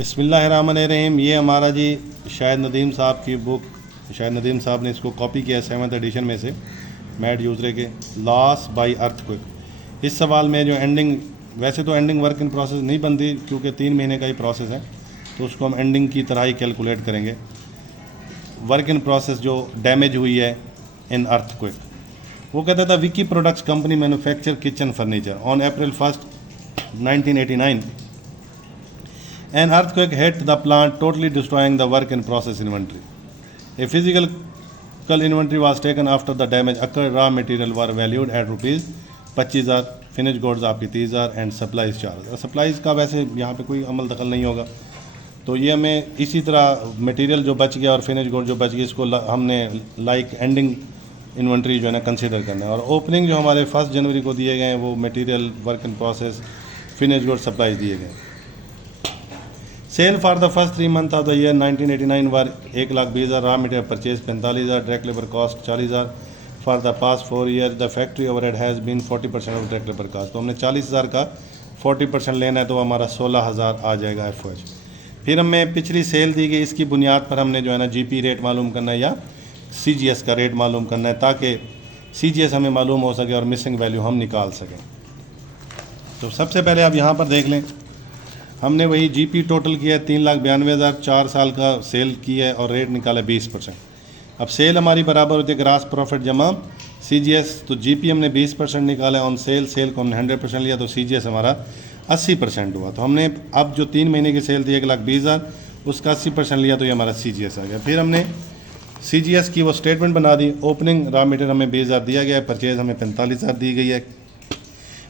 बिस्मिल्लाहिर्रहमानिर्रहीम। ये हमारा जी शायद नदीम साहब की बुक, शायद नदीम साहब ने इसको कॉपी किया 7th एडिशन में से, मैट यूजरे के लॉस बाय अर्थक्वेक। इस सवाल में जो एंडिंग, वैसे तो एंडिंग वर्क इन प्रोसेस नहीं बनती क्योंकि 3 महीने का ही प्रोसेस है, तो उसको हम एंडिंग की तरह ही कैलकुलेट करेंगे। वर्क इन प्रोसेस जो डैमेज हुई है इन अर्थक्वेक, वो कहता था Vicky products company manufacture kitchen furniture on April 1st 1989 an earthquake hit the plant, totally destroying the work in process inventory. A physical inventory was taken after the damage occurred. Raw material were valued at rupees 25,000, finished goods आपकी 30,000 and supplies charge. Supplies का वैसे यहाँ पे कोई अमल दखल नहीं होगा, तो ये हमें इसी तरह मटेरियल जो बच गया और फिनिश गुड जो बच गई इसको हमने लाइक एंडिंग इन्वेंट्री जो है ना कंसीडर करना है। और ओपनिंग जो हमारे 1 जनवरी को दिए गए हैं वो material, work in process, finish good, supplies दिए गए। Sale for the first 3 months of the year 1989 were 1,20,000, raw material purchase 45,000, direct labour cost 40,000। For the past 4 years the factory overhead has been 40% of direct labour cost. तो हमने 40,000 का 40% लेना है, तो हमारा 16,000 आ जाएगा FOH। फिर हमें पिछली सेल दी गई, इसकी बुनियाद पर हमने जो है ना GP रेट मालूम करना है या CGS का रेट मालूम करना है, ताकि CGS हमें मालूम हो सके और मिसिंग वैल्यू हम निकाल सकें। तो सबसे पहले आप यहाँ पर देख लें, हमने वही GP टोटल किया है 3,92,000, 4 साल का सेल किया है और रेट निकाला 20%। अब सेल हमारी बराबर होती है ग्रास प्रॉफिट जमा CGS, तो GP हमने 20% निकाला ऑन सेल, सेल को हमने 100% लिया, तो CGS हमारा 80% हुआ। तो हमने अब जो 3 महीने की सेल थी 1,20,000, उसका 80% लिया, तो ये हमारा CGS आ गया। फिर हमने CGS की वो स्टेटमेंट बना दी। ओपनिंग रॉ मटेरियल हमें 20,000 दिया गया है, परचेज हमें 45,000 दी गई है,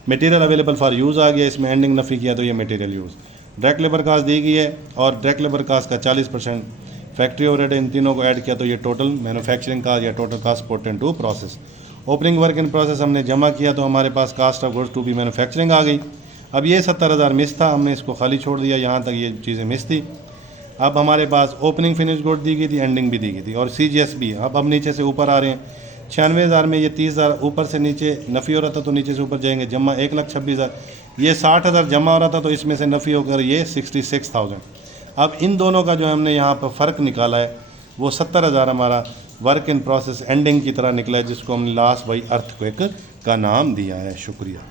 मटेरियल अवेलेबल फॉर यूज़ आ गया, इसमें एंडिंग नफ़ी किया तो ये material use. Direct labour cost दी गई है और डायरेक्ट लेबर कास्ट का 40%, फैक्ट्री ओवरहेड, इन तीनों को ऐड किया तो ये टोटल मैन्युफैक्चरिंग कास्ट या total cost put into process. Opening work in process हमने जमा किया तो हमारे पास cost of goods to be manufacturing आ गई। अब ये 70,000 मिस था, हमने इसको खाली छोड़ दिया, यहाँ तक ये चीज़ें मिस थी। अब हमारे पास ओपनिंग फिनिश गुड दी गई थी, एंडिंग भी दी गई थी और CGS भी। अब नीचे से ऊपर आ रहे हैं, 96,000 में ये 30,000 ऊपर से नीचे नफ़ी हो रहा था तो नीचे से ऊपर जाएंगे, जमा 1,26,000, ये 60,000 जमा हो रहा था तो इसमें से नफ़ी होकर ये 66,000। अब इन दोनों का जो हमने यहाँ पर फ़र्क निकाला है वो 70,000 हमारा वर्क इन प्रोसेस एंडिंग की तरह निकला है, जिसको हमने लॉस बाय अर्थक्वेक का नाम दिया है। शुक्रिया।